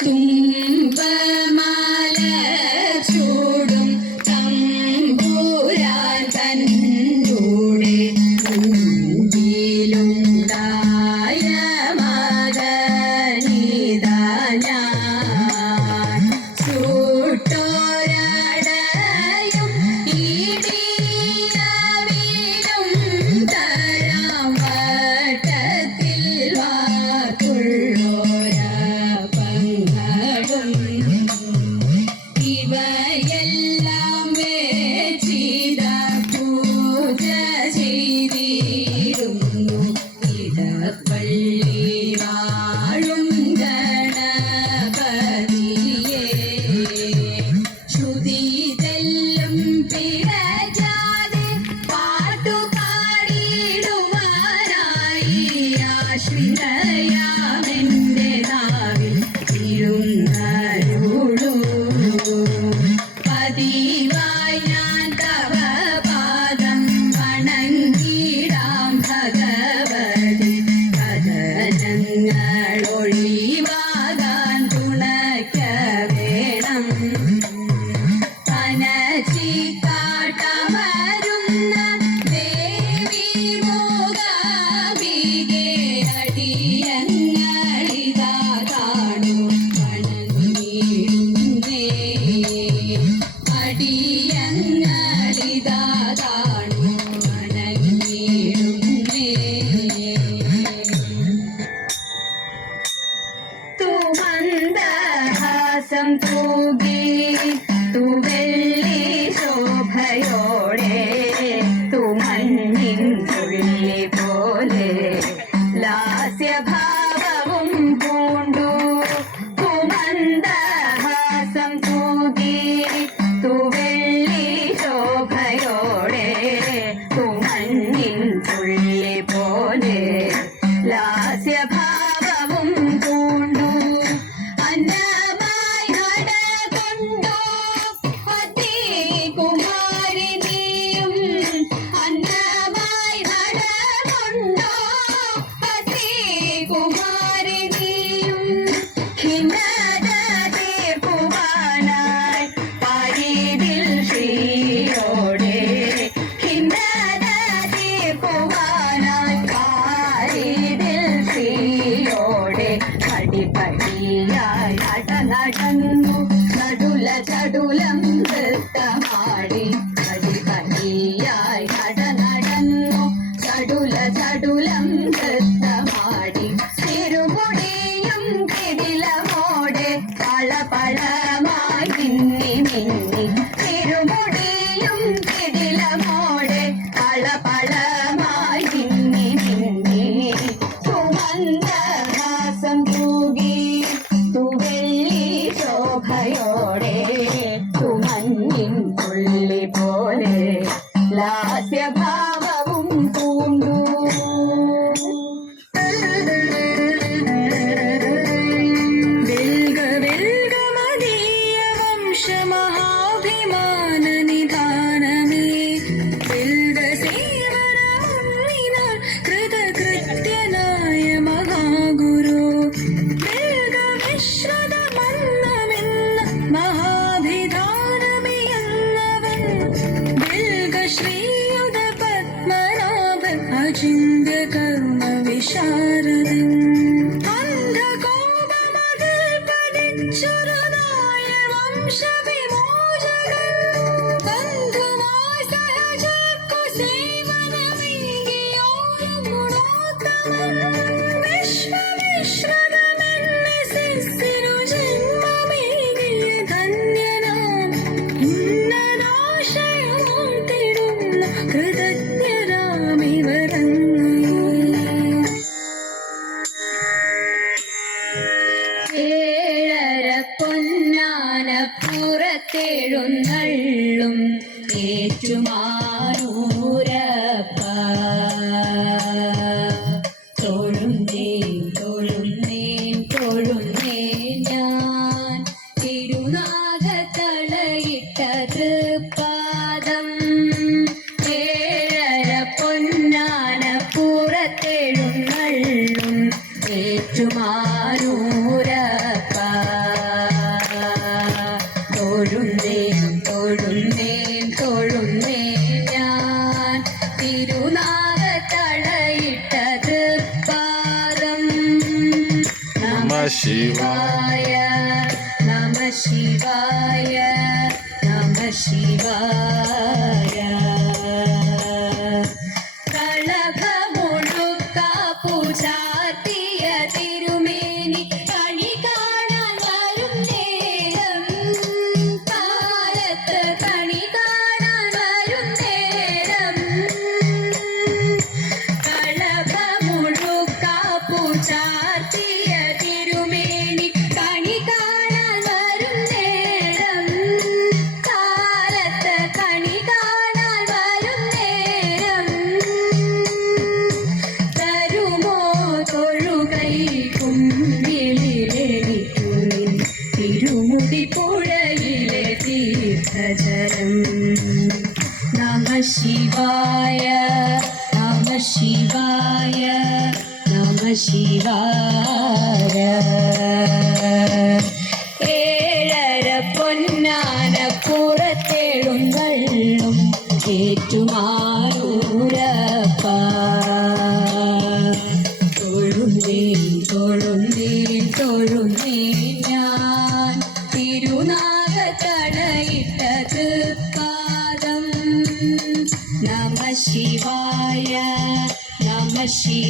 തുമ്പമല ചൂടും തമ്പുരാൻ തന്നൂടെ മുൻപിലുണ്ടായ മകനിതാ ഞാൻ ചൂട്ടോരടയും ഇടിയവിലും തരാം വട്ടത്തിൽ വാക്കുള്ളോര പങ്ങളും ഇവയെല്ലാം വേച്ചിത പൂജ ചെയ്തിരുന്നു ഇടപ്പള്ളി വാഴും ഗണപതിയെ ശ്രുതി തെല്ലും പിഴജാതെ പാട്ടുപാടിടുവാനായി ആശ്രിതയാമെന്റെ നാവിൽ ഇരുന്നരുളൂ പതിവായി ഞാൻ തവ പാദം വണങ്ങിടാം ഭഗവതി കഥനങ്ങൾ ഒഴിവാകാൻ തുണയ്ക്ക വേണം കനച്ചിക്കാട്ടമരുന്ന ദേവി മൂകാംബികേ അടിയങ്ങളിതാ കാണൂ വണങ്ങിടുന്നേ അടിയങ്ങളിതാ കാണൂ വണങ്ങിടുന്നേ തുമന്ദഹാസം തൂകി തുവെള്ളി ശോഭയോടെ തുമഞ്ഞിൻ തുള്ളി പോലെ ലാസ്യഭാവവും പൂണ്ടു തുമന്ദഹാസം തൂകി തുവെള്ളി ശോഭയോടെ തുമഞ്ഞിൻ തുള്ളി പോലെ ലാസ്യഭാവവും പൂണ്ടു അന്നമായി നടകൊണ്ടു കുമാരിനിയും അന്നമായി നടകൊണ്ടു കുമാരിനിയും ഹിന്ദീർക്കുവാനായി പാരിതിൽ ശ്രീയോടെ ഹിന്ദീർക്കുവാനായി പാരിതിൽ ശ്രീയോടെ പടിപടിയായി നടന്നു നടുല ചടുലം നൃത്തമാടി പടിപടിയായി നടന്നു ചടുല ചടുലം നൃത്തമാടി തിരുമുടിയും കിടിലമോടെ പളപളമായി മിന്നി മിന്നി തിരുമുടിയും കിടിലമോടെ പളപളമായി മിന്നി മിന്നി തുമന്ദഹാസം തൂകി തുവെള്ളി ശോഭയോടെ തുമഞ്ഞിൻ തുള്ളി പോലെ ലാസ്യഭാവവും പൂണ്ടു വെൽഗ വെൽഗ മദീയ വംശമഹാഭിമാന നിധാനമേ വെൽഗ സേവനമുന്നിനാൽ കൃതകൃത്യനായ മഹാഗുരു വെൽഗ വിശ്രത മന്നമെന്ന മഹാഭിധാനമേയെന്നവൻ വെൽഗ ശ്രീയുത പത്മനാഭൻ അചിന്യ കർമ്മ വിശാരദൻ അന്ധകോപമതിൽ പതിച്ചൊരുനായ വംശവിമോചകൻ ബന്ധുമായി സഹജർക്കു സേവനമേകിയോരും ഗുണോത്തമൻ വിശ്വവിശ്രതമെന്ന ശിസ്സിനു ജന്മമേകിയ ധന്യനാം ഉന്നതാശയം തിടുന്ന കൃതജ്ഞരാമിവരങ്ങേ ഏഴര പൊന്നാന പുറത്തെഴുന്നള്ളും ഏറ്റുമാനൂരപ്പ തൊഴുന്നേൻ തൊഴുന്നേൻ തൊഴുന്നേൻ ഞാൻ തിരുനാഗത്തളയിട്ട തൃപ്പാദം ഏഴര പൊന്നാന പുറത്തെഴുന്നള്ളും ഏറ്റുമാനൂരപ്പ ശിവായ നമ ശിവായ നമ ശിവായ കളഭമുഴുക്ക പൂജാർത്തിയ തിരുമേനി കണി കാണാൻ വരും നേരം കാലത്ത് കണി കാണാൻ വരും നേരം കളഭമുഴുക്ക പൂജാർത്തിയ തിരുമേനി കണി കാണാൻ വരും നേരം കാലത്ത് കണി കാണാൻ വരും നേരം തരുമോ തൊഴുകൈ കുമ്പിളിലെനിക്കുന്നിൻ തിരുമുടി പുഴയിലെ തീർത്ഥജലം നമ ശിവായ നമ ശിവായ നമ ശിവായ ഏഴര പൊന്നാന പുറത്തെഴുന്നള്ളും ഏറ്റുമാ